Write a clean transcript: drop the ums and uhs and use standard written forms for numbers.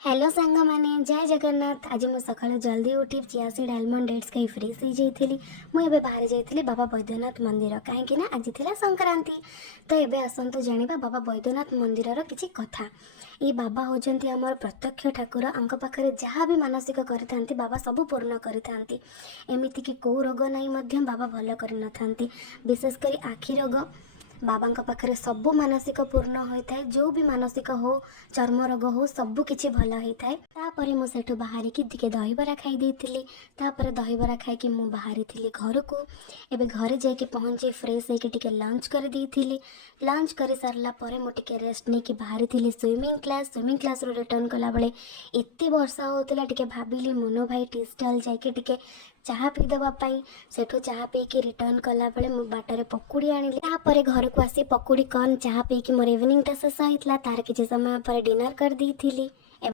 Hello सांग मैंने जय जगन्नाथ। आज मुझे सकाळु जल्दी उठी चिया सीड आलमंड डेट्स खाई फ्रेश हो जाइली। मुझे बाहर जाइली बाबा बैद्यनाथ मंदिर कहीं आज थी संक्रांति। तो ये आसतु जाना बाबा बैद्यनाथ मंदिर किसी कथा। ये बाबा होती आमर प्रत्यक्ष ठाकुर। आंक पाखे जहाँ भी मानसिक करते बाबा सब पूर्ण करते। एमती कि कौ रोग नहीं बाबा भल कर विशेषकर आखि रोग बाबा पाखे सबू मानसिक पूर्ण होता है। जो भी मानसिक हो चर्म रोग हो सबू किसी भल होता है। तापर मुझे बाहर की टे दहीबरा खाई दहीबरा खाई बाहरी थी घर को। एवं घरे जाके पहुँचे फ्रेश होकर लंच कर दी। लंच कर सारा मुझे रेस्ट नहीं बाहरी थी स्विमिंग क्लास रिटर्न कला बेले एत वर्षा होता टे भाविली मोनो भाई टी स्टल जाके चाह पीदेवाई सेठू चाह पीकी रिटर्न कला बेले मु बाटर पकुड़ी आनी। तापर घर को आसी पकुड़ी कॉर्न चाह पीकी मोर इवनिंग टा शेष होता। तार किसी समय पर डिनर कर दी थी।